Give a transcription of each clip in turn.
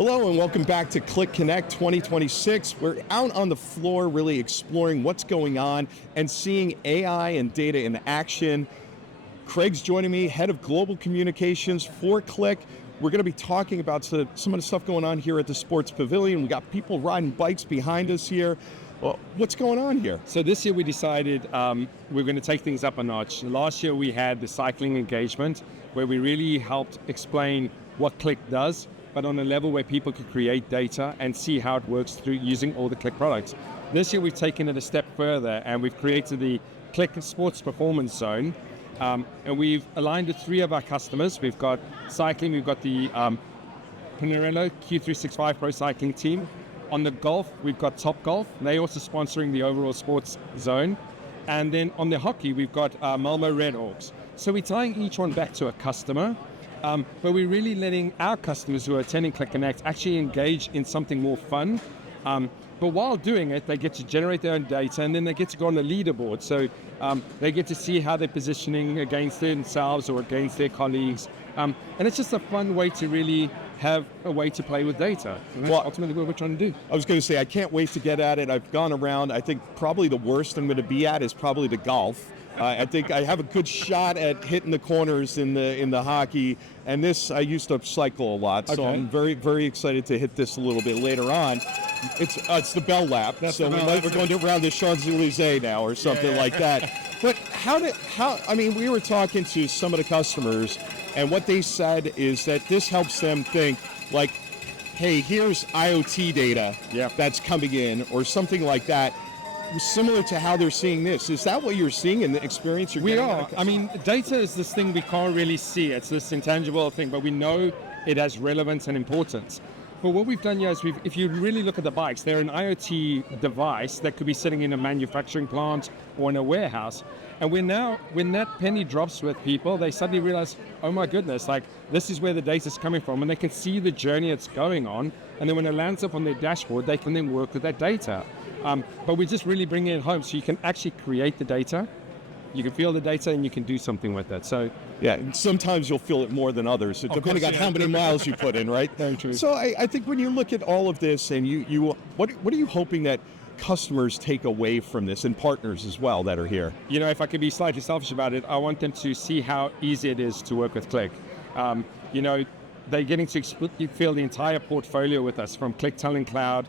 Hello and welcome back to Qlik Connect 2026. We're out on the floor really exploring what's going on and seeing AI and data in action. Craig's joining me, Head of Global Communications for Qlik. We're going to be talking about some of the stuff going on here at the Sports Pavilion. We got people riding bikes behind us here. Well, what's going on here? So this year we decided we're going to take things up a notch. Last year we had the cycling engagement where we really helped explain what Qlik does, but on a level where people could create data and see how it works through using all the Qlik products. This year we've taken it a step further and we've created the Qlik Sports Performance Zone, and we've aligned with 3 of our customers. We've got cycling, we've got the Pinarello-Q36.5 Pro Cycling Team. On the golf, we've got Topgolf, they're also sponsoring the overall sports zone. And then on the hockey, we've got Malmö Redhawks. So we're tying each one back to a customer, but we're really letting our customers who are attending Qlik Connect actually engage in something more fun. But while doing it, they get to generate their own data and then they get to go on the leaderboard. So they get to see how they're positioning against themselves or against their colleagues. And it's just a fun way to really have a way to play with data. And that's ultimately what we're trying to do. I was going to say, I can't wait to get at it. I've gone around. I think probably the worst I'm going to be at is probably the golf. I think I have a good shot at hitting the corners in the hockey, and this I used to cycle a lot, so I'm very, very excited to hit this a little bit later on. It's the bell lap, so we're going to around the Champs-Élysées now or something like that. But I mean, we were talking to some of the customers, and what they said is that this helps them think like, hey, here's IoT data that's coming in, or something like that. Similar to how they're seeing this. Is that what you're seeing in the experience you're getting? We are. I mean, data is this thing we can't really see. It's this intangible thing, but we know it has relevance and importance. But what we've done here is if you really look at the bikes, they're an IoT device that could be sitting in a manufacturing plant or in a warehouse. And when that penny drops with people, they suddenly realize, oh my goodness, like this is where the data's coming from, and they can see the journey it's going on. And then when it lands up on their dashboard, they can then work with that data. But we're just really bringing it home so you can actually create the data, you can feel the data, and you can do something with it. So yeah, and sometimes you'll feel it more than others, depending on how many miles you put in, right? Very true. So I think when you look at all of this, and what are you hoping that customers take away from this, and partners as well that are here? You know, if I could be slightly selfish about it, I want them to see how easy it is to work with Qlik. You know, they're getting to feel the entire portfolio with us, from Qlik Talend Cloud,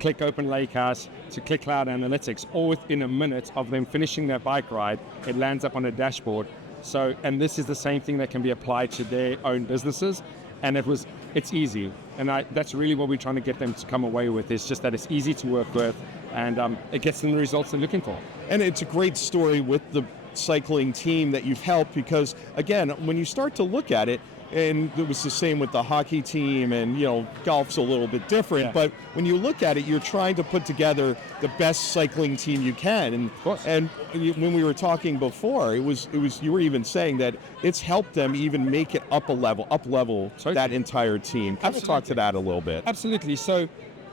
Qlik Open Lakehouse to Qlik Cloud Analytics, all within a minute of them finishing their bike ride. It lands up on a dashboard. So, and this is the same thing that can be applied to their own businesses, and it's easy. And that's really what we're trying to get them to come away with, is just that it's easy to work with, and it gets them the results they're looking for. And it's a great story with the cycling team that you've helped, because again, when you start to look at it, and it was the same with the hockey team, and you know, golf's a little bit different, but when you look at it, you're trying to put together the best cycling team you can. And when we were talking before, it was you were even saying that it's helped them even make it up level that entire team. Can you talk to that a little bit? Absolutely. So,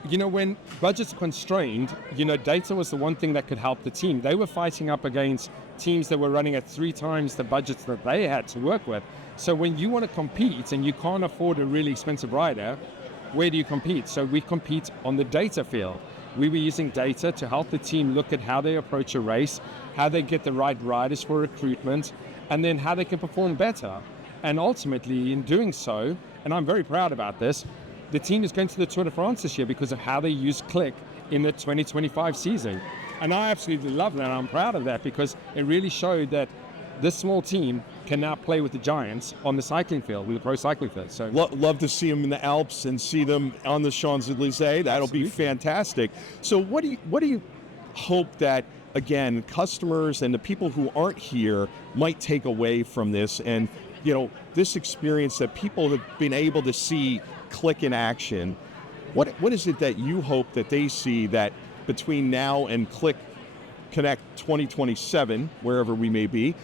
you know, when budgets are constrained, you know, data was the one thing that could help the team. They were fighting up against teams that were running at 3 times the budgets that they had to work with. So when you want to compete and you can't afford a really expensive rider, where do you compete? So we compete on the data field. We were using data to help the team look at how they approach a race, how they get the right riders for recruitment, and then how they can perform better. And ultimately, in doing so, and I'm very proud about this, the team is going to the Tour de France this year because of how they use Qlik in the 2025 season. And I absolutely love that, and I'm proud of that, because it really showed that this small team can now play with the giants on the cycling field, with the pro cycling field. So love to see them in the Alps and see them on the Champs-Élysées. That'll be fantastic. So what do you hope that, again, customers and the people who aren't here might take away from this, and you know, this experience that people have been able to see Qlik in action? What is it that you hope that they see, that between now and Qlik Connect 2027, wherever we may be,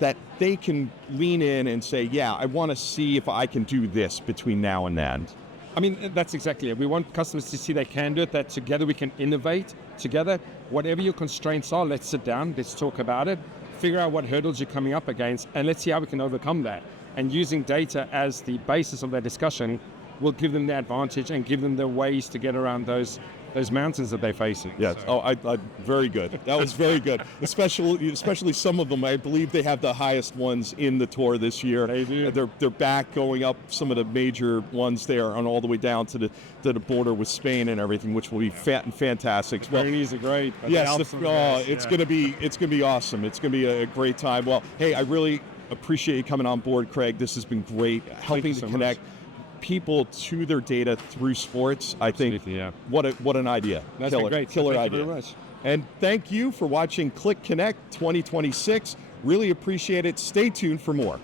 that they can lean in and say, yeah, I want to see if I can do this between now and then? I mean, that's exactly it. We want customers to see they can do it, that together we can innovate together. Whatever your constraints are, let's sit down, let's talk about it, figure out what hurdles you're coming up against, and let's see how we can overcome that. And using data as the basis of that discussion, will give them the advantage and give them the ways to get around those mountains that they're facing. Yes. So. I very good. That was very good. Especially some of them. I believe they have the highest ones in the tour this year. They do. They're back going up some of the major ones there, and all the way down to the border with Spain and everything, which will be fantastic. The ponies are great. Yes. It's going to be awesome. It's going to be a great time. Well, hey, I really appreciate you coming on board, Craig. This has been great, helping to connect people to their data through sports. I think what an idea. That's been great. Killer thank idea. You very much. And thank you for watching Qlik Connect 2026. Really appreciate it. Stay tuned for more.